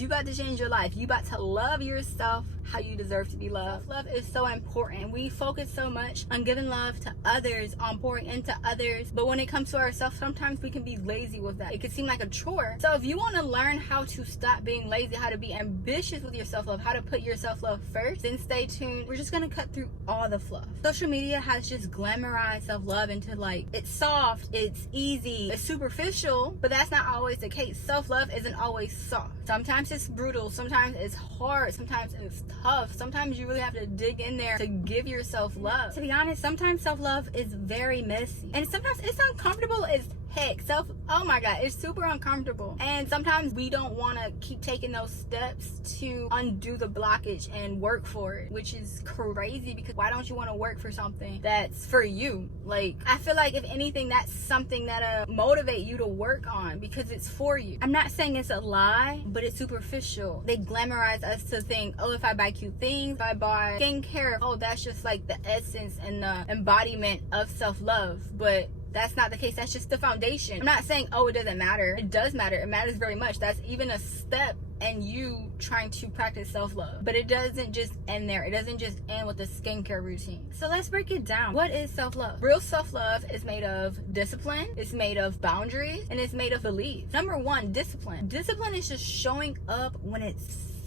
You got to change your life. You got to love yourself how you deserve to be loved. Self-love is so important. We focus so much on giving love to others, on pouring into others, but when it comes to ourselves, sometimes we can be lazy with that. It could seem like a chore. So if you want to learn how to stop being lazy, how to be ambitious with your self-love, how to put your self-love first, then stay tuned. We're just going to cut through all the fluff. Social media has just glamorized self-love into like, it's soft, it's easy, it's superficial, but that's not always the case. Self-love isn't always soft. Sometimes it's brutal, sometimes it's hard, sometimes it's tough. Sometimes you really have to dig in there to give yourself love. To be honest, sometimes self-love is very messy, and sometimes it's uncomfortable as heck. Oh my god, it's super uncomfortable, and sometimes we don't want to keep taking those steps to undo the blockage and work for it, which is crazy, because why don't you want to work for something that's for you? Like, I feel like if anything, that's something that motivate you to work on, because it's for you. I'm not saying it's a lie, but it's superficial. They glamorize us to think, oh, if I buy cute things, if I buy skincare, oh, that's just like the essence and the embodiment of self-love. But that's not the case. That's just the foundation. I'm not saying, oh, it doesn't matter. It does matter. It matters very much. That's even a step in you trying to practice self-love. But it doesn't just end there. It doesn't just end with the skincare routine. So let's break it down. What is self-love? Real self-love is made of discipline, it's made of boundaries, and it's made of belief. Number one, discipline. Discipline is just showing up when it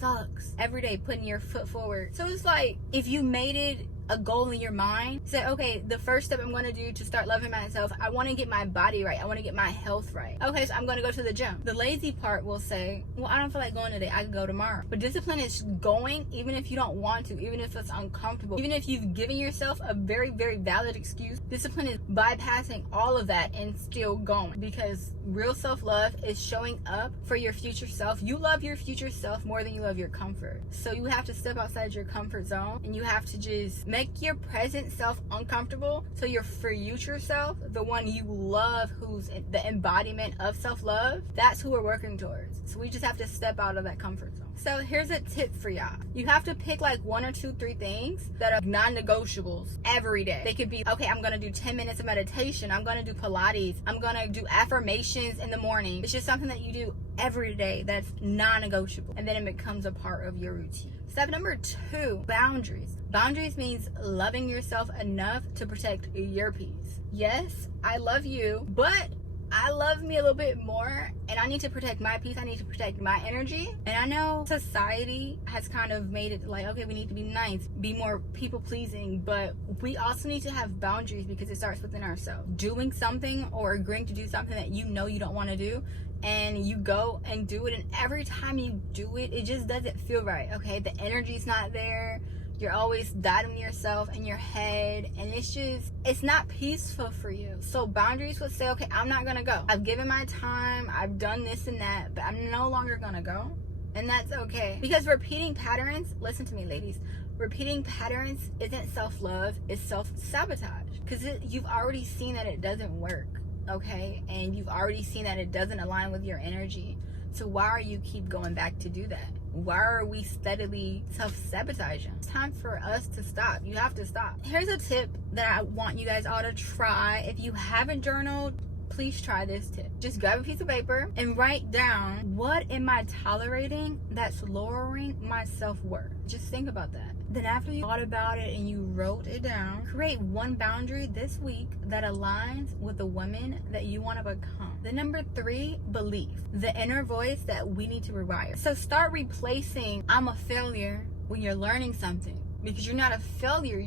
sucks. Every day, putting your foot forward. So it's like, if you made it a goal in your mind, say, okay, the first step I'm going to do to start loving myself, I want to get my body right, I want to get my health right. Okay, so I'm going to go to the gym. The lazy part will say, well, I don't feel like going today, I can go tomorrow. But discipline is going even if you don't want to, even if it's uncomfortable, even if you've given yourself a very, very valid excuse. Discipline is bypassing all of that and still going, because real self-love is showing up for your future self. You love your future self more than you love your comfort. So you have to step outside your comfort zone, and you have to just make your present self uncomfortable, so your future self, the one you love, who's the embodiment of self-love, that's who we're working towards. So we just have to step out of that comfort zone. So here's a tip for y'all. You have to pick like 1 or 2, 3 things that are non-negotiables every day. They could be, okay, I'm gonna do 10 minutes of meditation, I'm gonna do Pilates, I'm gonna do affirmations in the morning. It's just something that you do every day that's non-negotiable, and then it becomes a part of your routine. Step number 2, boundaries. Boundaries means loving yourself enough to protect your peace. Yes, I love you, but I love me a little bit more, and I need to protect my peace. I need to protect my energy. And I know society has kind of made it like, okay, we need to be nice, be more people pleasing, but we also need to have boundaries, because it starts within ourselves. Doing something or agreeing to do something that you know you don't want to do, and you go and do it, and every time you do it, it just doesn't feel right. Okay, the energy's not there. You're always doubting yourself in your head, and it's not peaceful for you. So boundaries would say, okay, I'm not gonna go. I've given my time, I've done this and that, but I'm no longer gonna go. And that's okay. Because repeating patterns, listen to me, ladies, repeating patterns isn't self-love, it's self-sabotage. Because you've already seen that it doesn't work, okay? And you've already seen that it doesn't align with your energy. So why are you keep going back to do that? Why are we steadily self-sabotaging? It's time for us to stop. You have to stop. Here's a tip that I want you guys all to try. If you haven't journaled, please try this tip. Just grab a piece of paper and write down, what am I tolerating that's lowering my self-worth? Just think about that. Then after you thought about it and you wrote it down, create one boundary this week that aligns with the woman that you want to become. The number 3, belief. The inner voice that we need to rewire. So start replacing I'm a failure when you're learning something. Because you're not a failure,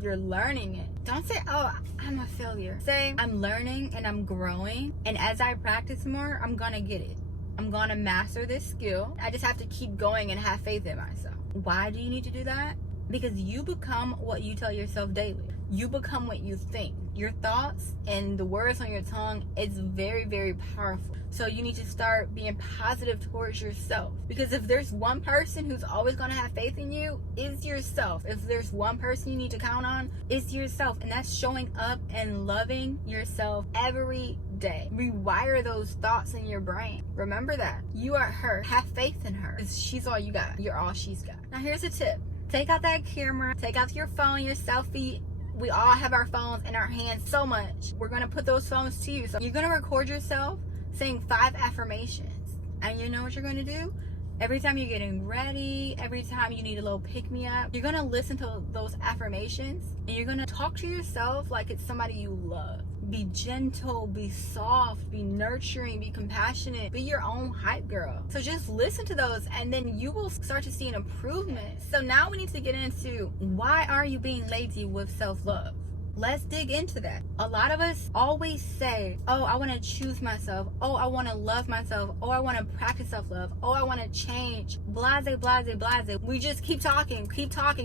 you're learning it. Don't say, oh, I'm a failure. Say, I'm learning and I'm growing, and as I practice more, I'm gonna get it. I'm gonna master this skill. I just have to keep going and have faith in myself. Why do you need to do that? Because you become what you tell yourself daily. You become what you think. Your thoughts and the words on your tongue is very, very powerful. So you need to start being positive towards yourself. Because if there's one person who's always going to have faith in you, it's yourself. If there's one person you need to count on, it's yourself. And that's showing up and loving yourself every day. Rewire those thoughts in your brain. Remember that. You are her. Have faith in her. Because she's all you got. You're all she's got. Now here's a tip. Take out that camera. Take out your phone, your selfie. We all have our phones in our hands so much. We're going to put those phones to you. So you're going to record yourself saying 5 affirmations. And you know what you're going to do? Every time you're getting ready, every time you need a little pick-me-up, you're gonna listen to those affirmations and you're gonna talk to yourself like it's somebody you love. Be gentle, be soft, be nurturing, be compassionate, be your own hype girl. So just listen to those and then you will start to see an improvement. So now we need to get into, why are you being lazy with self-love? Let's dig into that. A lot of us always say, oh, I want to choose myself. Oh, I want to love myself. Oh, I want to practice self-love. Oh, I want to change. Blase, blase, blase. We just keep talking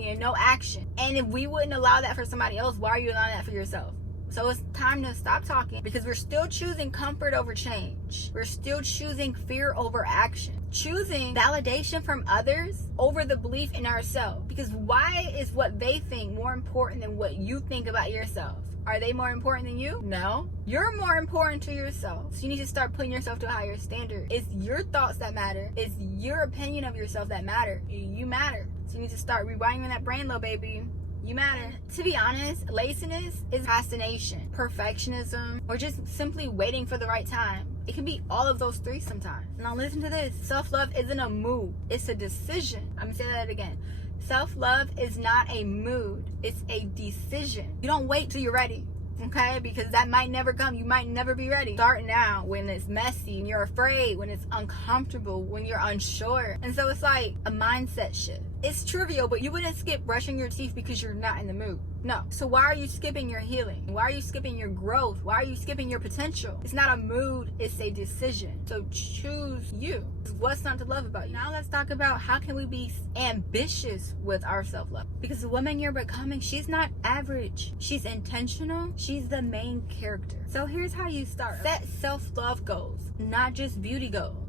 and no action. And if we wouldn't allow that for somebody else, why are you allowing that for yourself? So it's time to stop talking, because we're still choosing comfort over change. We're still choosing fear over action. Choosing validation from others over the belief in ourselves. Because why is what they think more important than what you think about yourself? Are they more important than you? No. You're more important to yourself. So you need to start putting yourself to a higher standard. It's your thoughts that matter. It's your opinion of yourself that matter. You matter. So you need to start rewinding that brain, little baby. You matter. To be honest, laziness is procrastination, perfectionism, or just simply waiting for the right time. It can be all of those three sometimes. Now listen to this. Self-love isn't a mood. It's a decision. I'm gonna say that again. Self-love is not a mood. It's a decision. You don't wait till you're ready. Okay, because that might never come. You might never be ready. Start now when it's messy and you're afraid, when it's uncomfortable, when you're unsure. And so it's like a mindset shift. It's trivial, but you wouldn't skip brushing your teeth because you're not in the mood. No. So why are you skipping your healing? Why are you skipping your growth? Why are you skipping your potential? It's not a mood, it's a decision. So choose you. What's not to love about you? Now let's talk about how can we be ambitious with our self-love. Because the woman you're becoming, she's not average. She's intentional. She's the main character. So here's how you start. Set self-love goals, not just beauty goals.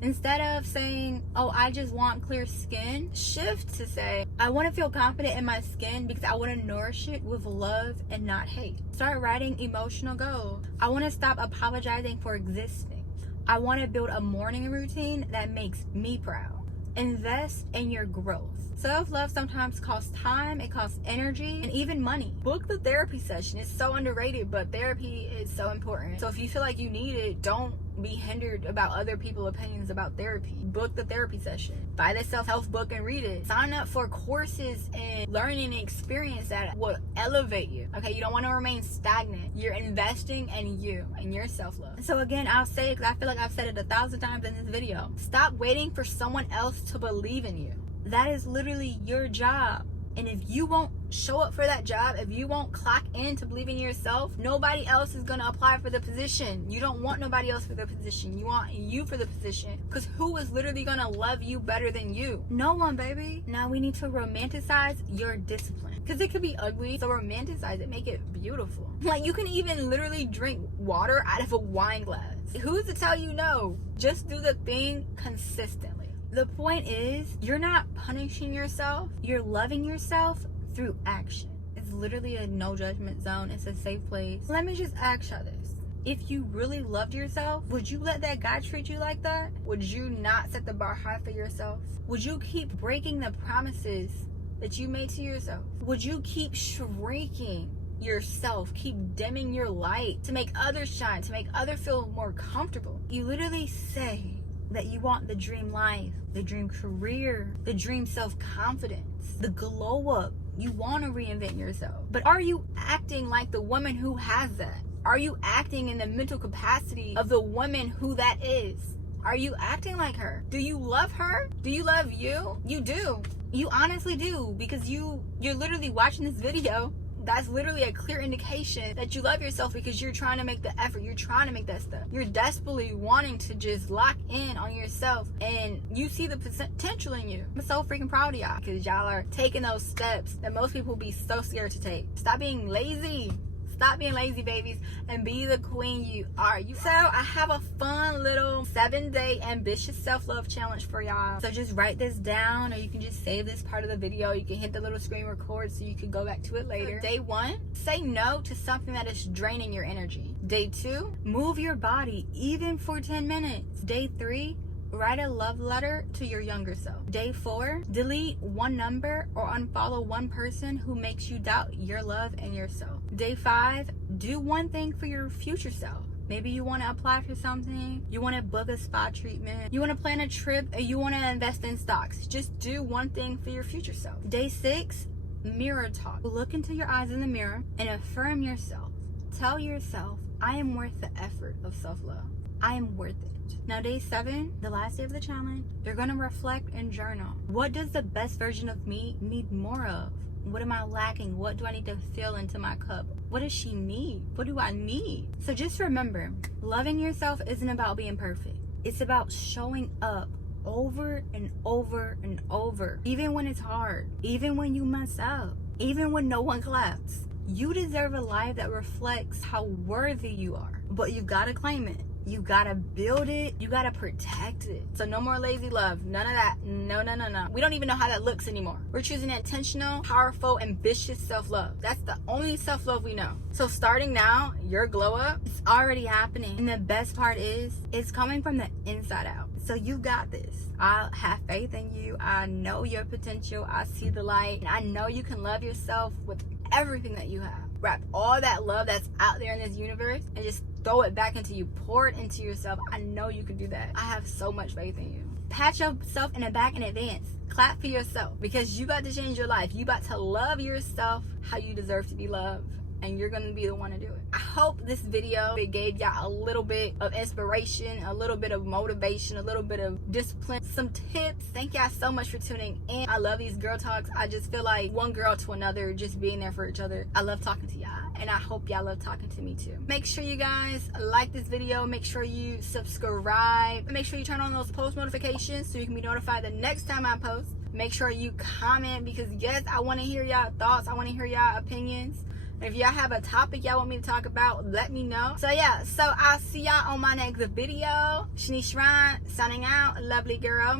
Instead of saying, oh, I just want clear skin, shift to say, I want to feel confident in my skin because I want to nourish it with love and not hate. Start writing emotional goals. I want to stop apologizing for existing. I want to build a morning routine that makes me proud. Invest in your growth. Self-love sometimes costs time, it costs energy, and even money. Book the therapy session. It's so underrated, but therapy is so important. So if you feel like you need it, don't be hindered about other people's opinions about therapy. Book the therapy session. Buy the self-help book and read it. Sign up for courses and learning and experience that will elevate you. Okay, you don't want to remain stagnant. You're investing in you and your self-love. So again, I'll say it because I feel like I've said it 1,000 times in this video. Stop waiting for someone else to believe in you. That is literally your job. And if you won't show up for that job, if you won't clock in to believe in yourself, nobody else is going to apply for the position. You don't want nobody else for the position. You want you for the position. Because who is literally going to love you better than you? No one, baby. Now we need to romanticize your discipline. Because it could be ugly. So romanticize it. Make it beautiful. Like you can even literally drink water out of a wine glass. Who's to tell you no? Just do the thing consistently. The point is, you're not punishing yourself. You're loving yourself through action. It's literally a no judgment zone. It's a safe place. Let me just ask y'all this. If you really loved yourself, would you let that guy treat you like that? Would you not set the bar high for yourself? Would you keep breaking the promises that you made to yourself? Would you keep shrinking yourself, keep dimming your light to make others shine, to make others feel more comfortable? You literally say that you want the dream life, the dream career, the dream self-confidence, the glow up. You want to reinvent yourself. But are you acting like the woman who has that? Are you acting in the mental capacity of the woman who that is? Are you acting like her? Do you love her? Do you love you? You do. You honestly do, because you're literally watching this video. That's literally a clear indication that you love yourself, because you're trying to make the effort. You're trying to make that step. You're desperately wanting to just lock in on yourself, and you see the potential in you. I'm so freaking proud of y'all, because y'all are taking those steps that most people be so scared to take. Stop being lazy. Stop being lazy, babies, and be the queen you are. So I have a fun little 7-day ambitious self-love challenge for y'all. So just write this down, or you can just save this part of the video. You can hit the little screen record so you can go back to it later. So day 1, say no to something that is draining your energy. Day 2, move your body even for 10 minutes. Day 3, write a love letter to your younger self. Day 4, delete one number or unfollow one person who makes you doubt your love and yourself. Day 5, do one thing for your future self. Maybe you want to apply for something, you want to book a spa treatment, you want to plan a trip, or you want to invest in stocks. Just do one thing for your future self. Day 6, mirror talk. Look into your eyes in the mirror and affirm yourself. Tell yourself, I am worth the effort of self-love. I am worth it. Now, day 7, the last day of the challenge, you're going to reflect and journal. What does the best version of me need more of? What am I lacking? What do I need to fill into my cup? What does she need? What do I need? So just remember, loving yourself isn't about being perfect. It's about showing up over and over and over. Even when it's hard. Even when you mess up. Even when no one claps. You deserve a life that reflects how worthy you are. But you've got to claim it. You gotta build it. You gotta protect it. So no more lazy love. None of that. No. We don't even know how that looks anymore. We're choosing intentional, powerful, ambitious self-love. That's the only self-love we know. So starting now, your glow up is already happening. And the best part is, it's coming from the inside out. So you got this. I have faith in you. I know your potential. I see the light. And I know you can love yourself with everything that you have. Wrap all that love that's out there in this universe and just throw it back into you. Pour it into yourself. I know you can do that. I have so much faith in you. Pat yourself in the back in advance. Clap for yourself because you got to change your life. You about to love yourself how you deserve to be loved. And you're going to be the one to do it. I hope this video, it gave y'all a little bit of inspiration, a little bit of motivation, a little bit of discipline, some tips. Thank y'all so much for tuning in. I love these girl talks. I just feel like one girl to another, just being there for each other. I love talking to y'all. And I hope y'all love talking to me too. Make sure you guys like this video. Make sure you subscribe. Make sure you turn on those post notifications so you can be notified the next time I post. Make sure you comment because yes, I want to hear y'all thoughts. I want to hear y'all opinions. If y'all have a topic y'all want me to talk about, let me know. So yeah, so I'll see y'all on my next video. Shanice Ryan signing out. Lovely girl.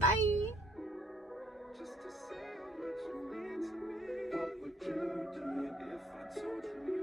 Bye. Just to say how much you mean to me. What would you do if I told you?